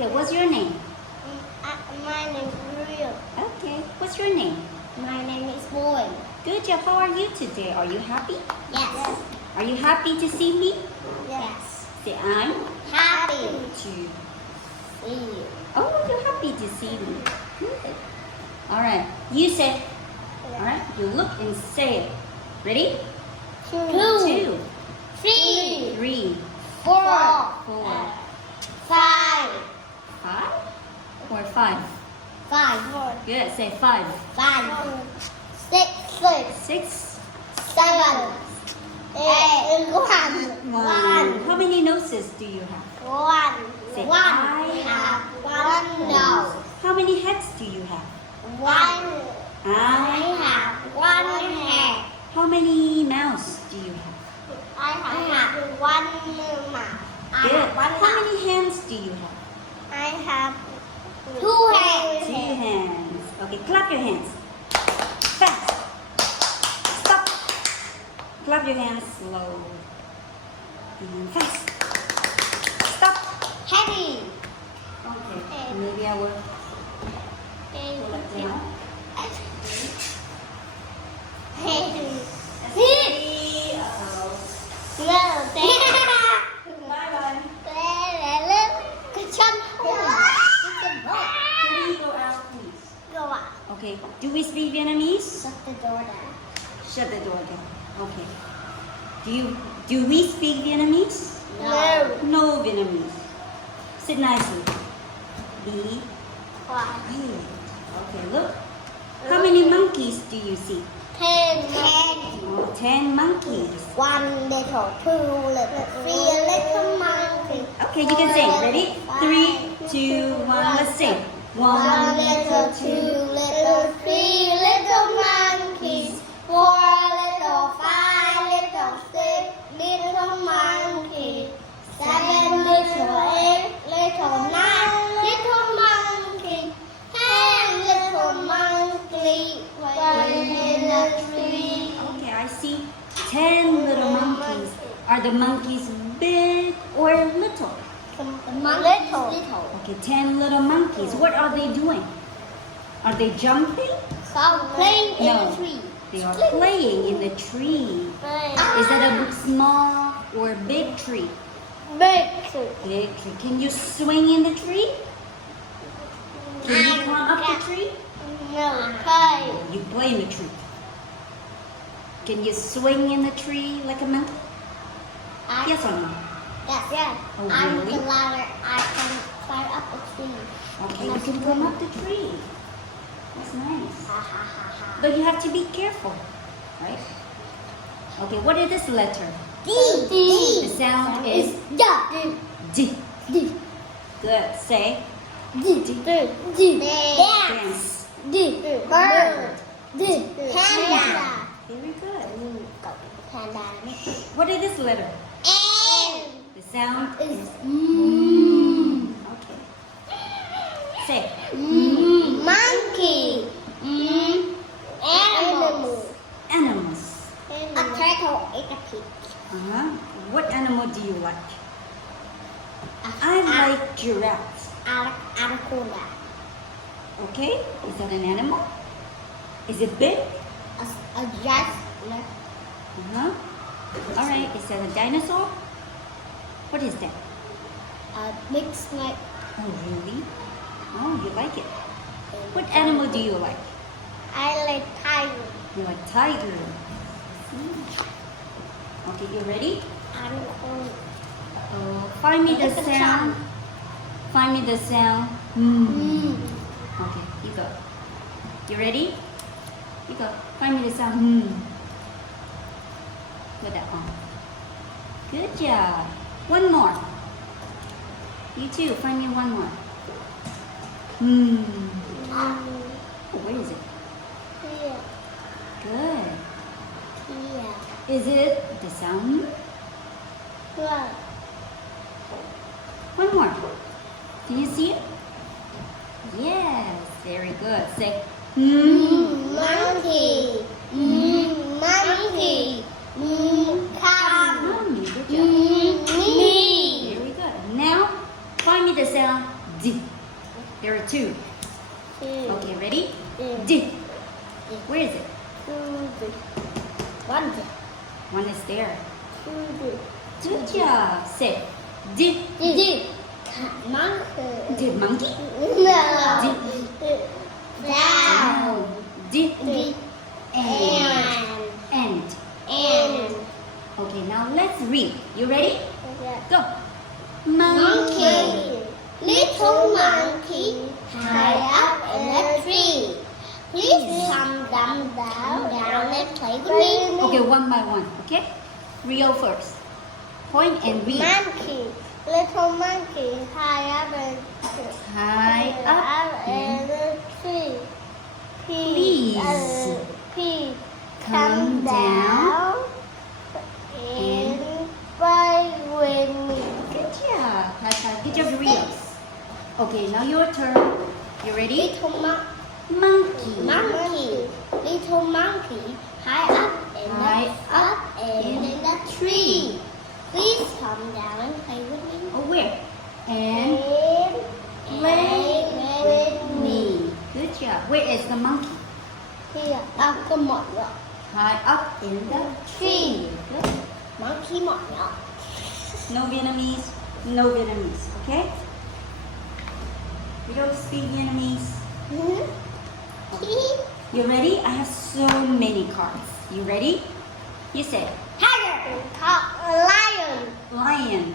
Okay, what's your name? My name is Rio. Okay, what's your name? My name is Boeing. Good job. How are you today? Are you happy? Yes. Are you happy to see me? Yes. Say, I'm Happy to. see you. Oh, you're happy to see me. Good. All right. You say. All right. You look and say it. Ready? 2, 2, 3, 3, 4, 4, 5, 5, or 5. 5, Good. Say 5, 5, 6, 6, 7, 8, 1. 1. How many noses do you have? Say, One. I have one nose. How many heads do you have? One. I. have one head. How many mouths do you have? I have one mouth. I Good. have one How mouth. many hands do you have? I have 2 2 hands. hands. Okay, clap your hands. Fast. Stop. Clap your hands slow. And fast. Stop. Heavy. Okay, maybe I will pull it down. Heavy. Uh-oh. No, Bye-bye. Good job. Can we go out, please? Go on. Okay, do we speak Vietnamese? Shut the door down. Shut the door down. Okay. Do we speak Vietnamese? No. No Vietnamese. Sit nicely. Be Quiet. quiet. Okay, look. How many monkeys do you see? 10. 10 monkeys. 1 little, 2 little, 3 little monkey. Okay, you can sing. Ready? 3, 2, 1. Let's sing. 1 little, 2 little, 3 little monkeys. 4 little, 5 little, 6 little monkeys. 7 little, 8 little, 9 little monkeys. 10 little monkeys playing in the tree. Okay, I see 10 little monkeys. Are the monkeys big or little? Little. Okay, 10 little monkeys. What are they doing? Are they jumping? Some playing in No. the tree. They are playing in the tree. Is that a small or big tree? Big tree. Big tree. Can you swing in the tree? Can you climb up the tree? No, play. You play in the tree. Can you swing in the tree like a monkey? Yes or no? Yes. Oh, I'm really? the ladder. I can climb up a tree. Okay, you can climb up the tree. That's nice. Ha ha ha ha. But you have to be careful, right? Okay, what is this letter? D. The sound is D. D. Good. Say D. dance. D. Bird. D. Panda. Very good. Panda. What is this letter? N. The sound Is is okay. Say monkey. Animal. animals. A turtle is a pig. What animal do you like? I like giraffes. Anaconda. Okay, is that an animal? Is it big? A yes. All right, is that a dinosaur? What is that? A big snake. Oh, really? Oh, you like it. What animal do you like? I like tiger. You like tiger. Okay, you ready? Anaconda. Find me the Look at the sound. sound. Find me the sound. Okay, you go. You ready? You go. Find me the sound. Put that on. Good job. One more. You too. Find me one more. Oh, where is it? Here. Good. Here. Is it the sound? Here. One more. Can you see it? Yes. Very good. Say Monkey. Monkey. Come. Good job. Me. Very good. Now, find me the sound D. two. Two. Okay, ready? Mm. D. Where is it? Two. One. One is there. Two. Good job. Say D. D. Monkey. D. Monkey. No. Down. D. D. And. And. Okay, now let's read. You ready? Yeah. Go. Monkey. Little monkey high up in a tree. Please come down and play with me. Okay, one by one. Okay? Rio first. Point and read. Monkey. Little monkey high up in High up in a tree. Please Please come down and play with me. Good job. High five. Good job, Rio. Okay, now your turn. You ready? Little Monkey. monkey, little monkey, high up in the tree. Please come down and play with me. Oh, where? And Play with me. Good job. Where is the monkey? Here, come on, High up in the tree. Good. Monkey, mon. No Vietnamese. No Vietnamese. Okay? We don't speak Vietnamese. You ready? I have so many cards. You ready? You say Tiger, lion, lion,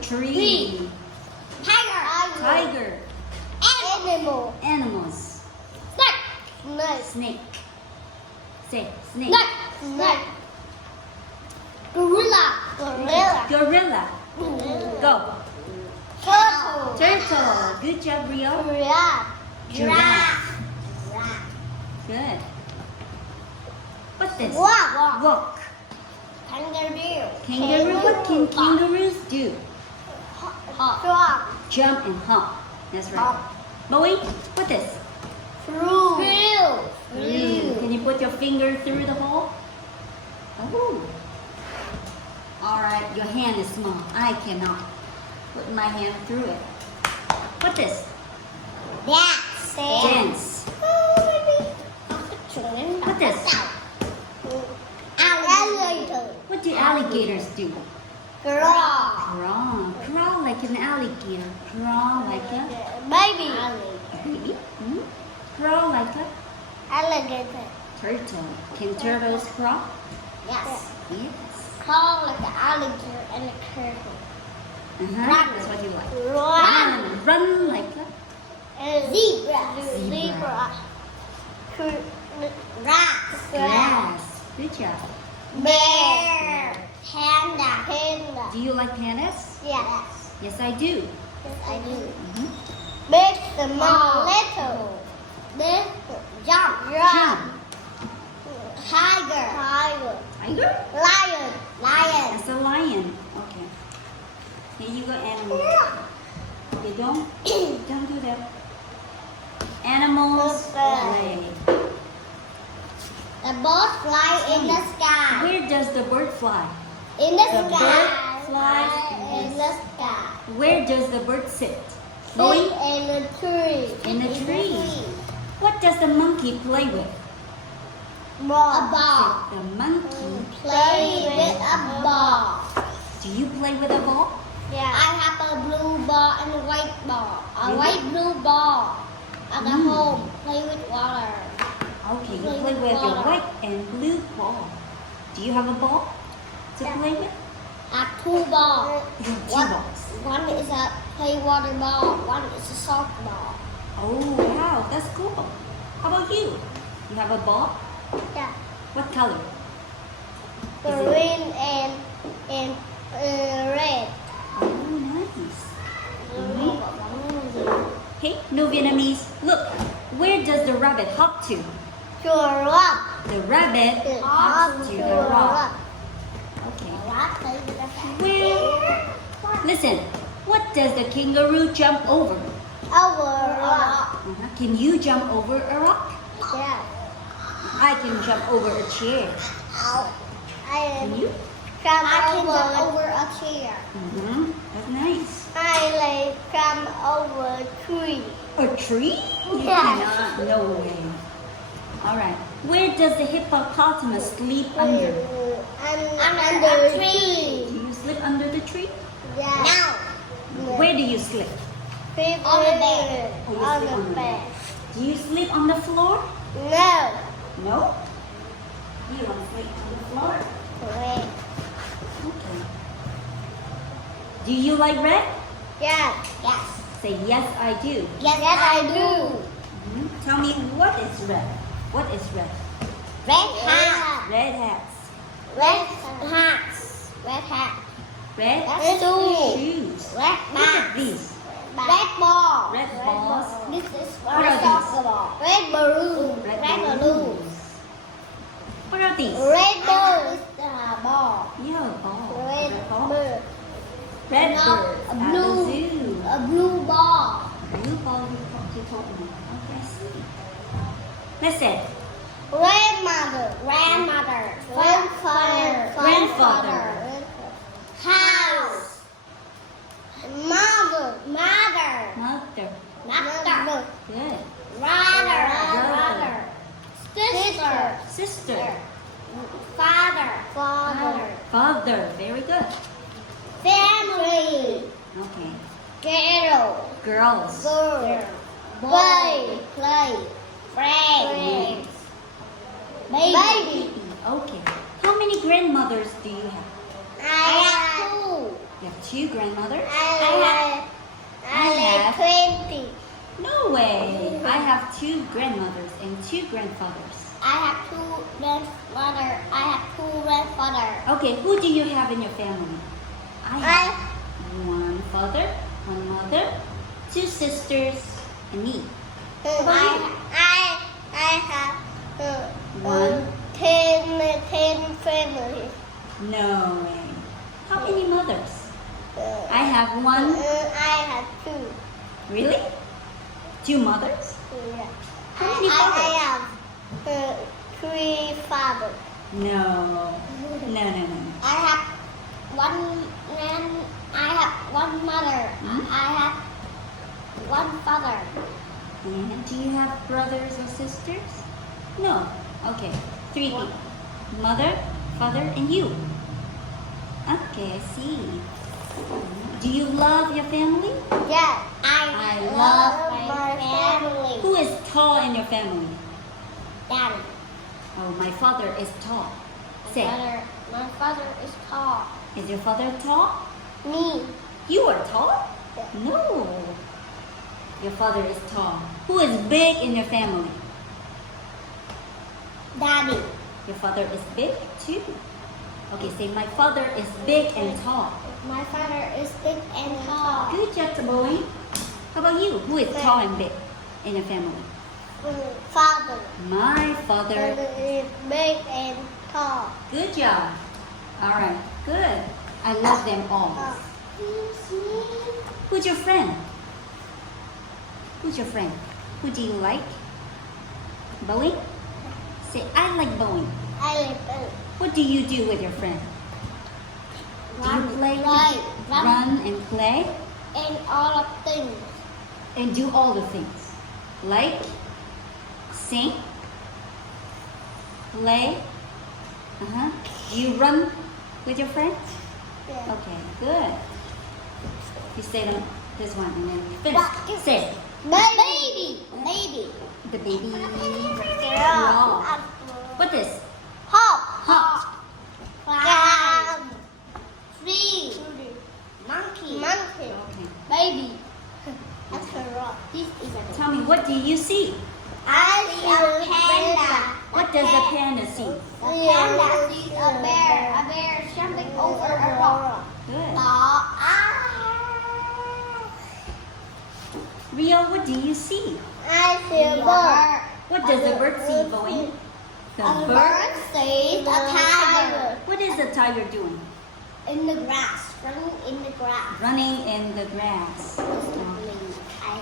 tree, tiger, animal, animals, snake, snake. Say snake. snake, gorilla, Gorilla. Go. turtle, Turtle. Good job, Rio. giraffe, Good. What's this? Walk. Walk. Kangaroo. Kangaroo. What can kangaroos do? Frog. Jump and hop. That's right. Boeing. What is? Through. Can you put your finger through the hole? Oh. All right. Your hand is small. I cannot put my hand through it. What is? Dance. What is? Alligator. What do alligators do? Crawl. Crawl. Crawl like an alligator. Crawl like a Baby. baby. Crawl like a Alligator. turtle. Can turtles crawl? Yes. Yes. Crawl like an alligator and a turtle. That's what you like. Run. Run like a Zebra. grass. Good job. Bear. Panda. Do you like pandas? Yes. Yes, I do. Yes, I do. Mhm. Big, small, little. Big, jump. Tiger. Tiger? Lion. That's a lion. Okay. Here you go, animal. Okay, don't do that. Animals play. The bird fly in the sky. Where does the bird fly? In the The sky. bird flies in the sky. Where does the bird sit? Sit Going in the tree. in the tree. What does the monkey play with? A ball. The monkey. Play with a ball. Do you play with a ball? Yeah. I have a blue ball and a white ball. A Really? white blue ball. At the home, play with water. Okay, you Play play with with your water. white and blue ball. Do you have a ball to play with? I have two balls. You have two balls. One is a play water ball. One is a soft ball. Oh, wow, that's cool. How about you? You have a ball? Yeah. What color? Is it- Green and red. Oh, nice. Hey, no Vietnamese. Look, where does the rabbit hop to? To a rock. The rabbit hops to the rock. Okay. Where? Listen, what does the kangaroo jump over? Over a rock. Can you jump over a rock? Yeah. I can jump over a chair. Can you? I can jump over a chair. That's nice. I climb over a tree. A tree? You Yeah. cannot. No way. All right. Where does the hippopotamus sleep under? Under a tree. Do you sleep under the tree? Yeah. Where do you sleep? Sleep on the bed. Oh, you On sleep the on the bed. Do you sleep on the floor? No. No. You don't sleep on the floor. Wait. Okay. Do you like red? Yes. Yes. Say yes, I do. Yes, I do. Tell me what is red? What is red? Red hat. Red hats. Red hats. Red hat. Red Red shoes. shoes. Red Look at bats. these. Red ball. Red balls. This is What are soccer ball. Red balloon. Red Red balloon. balloons. What are these? Red ball is the ball. Yeah, ball. Red ball. bird. Red Not bird. a At the blue. zoo. A blue ball. Blue ball you told me. Okay, I see. Let's say Grandmother. Grandmother. Grandfather. Grandfather. House. Mother. Mother. mother. Mother. Good. Brother. Brother. Sister. Sister. Father. Father. Father. Very good. Family. Okay. Girl. Girls. Girl. Boy. Play. Friends. Baby. Okay. How many grandmothers do you have? I have two. You have two grandmothers? I have 20. No way. I have two grandmothers and two grandfathers. I have two grandmother. I have two grandfather. Okay, who do you have in your family? I have one father, one mother, two sisters, and me. I have One. 10 families. No way. How many mothers? I have one. I have two. Really? Two mothers? Yeah. How many fathers? I have 3 fathers. No. No, no, no. I have one mother. Hmm? I have one father. And do you have brothers or sisters? No. Okay. 3 people. Mother, father, and you. Okay, I see. Do you love your family? Yes, I love my family. Who is tall in your family? Daddy. Oh, my father is tall. Say, My father is tall. is your father tall? Me. You are tall? Yeah. No. Your father is tall. Who is big in your family? Daddy. Your father is big too. Okay, say my father is big and tall. My father is big and tall. Good job, Boeing. How about you? Who is tall and big in your family? Father. My father. Is big and tall. Good job. All right, good. I love them all. Who's your friend? Who's your friend? Who do you like? Boeing? Say, I like Boeing. I like them. What do you do with your friend? Do you play? Run and play? And all of things. And do all the things. Like sing, play. Do you run with your friends? Yeah. Okay, good. You say them this one and then finish. Say Baby. Baby. the baby. Girl. What is? Hop. Hop. Cloud. Tree. Monkey. Monkey. Okay. Baby. That's a rock. This is a Tell me, what do you see? I see a panda. What does a panda see? A panda sees a bear. A bear jumping over a rock. Good. Rio, what do you see? I see a bird. What does a bird see, Boeing? The A bird sees a tiger. What is the tiger doing? In the grass. Running in the grass. Running in the grass. I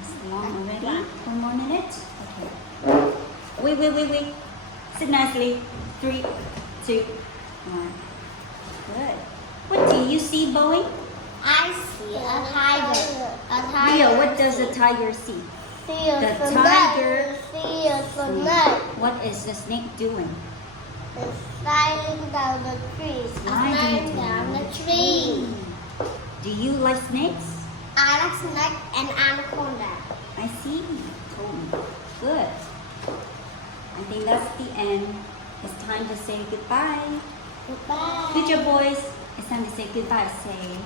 It's long already. 1 more minute. Okay. Wait. Sit nicely. 3, 2, 1. Good. What do you see, Boeing? I see a tiger. A tiger. Leo, what does a tiger see? See a The snake. tiger. See a snake. What is the snake doing? It's sliding down the tree. Sliding down the tree. Do you like snakes? I like snake and anaconda. I see. Cool. Good. I think that's the end. It's time to say goodbye. Goodbye. Good job, boys. It's time to say goodbye. Say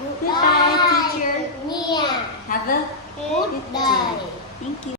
Goodbye, teacher. Mia. Have a Good day. Thank you.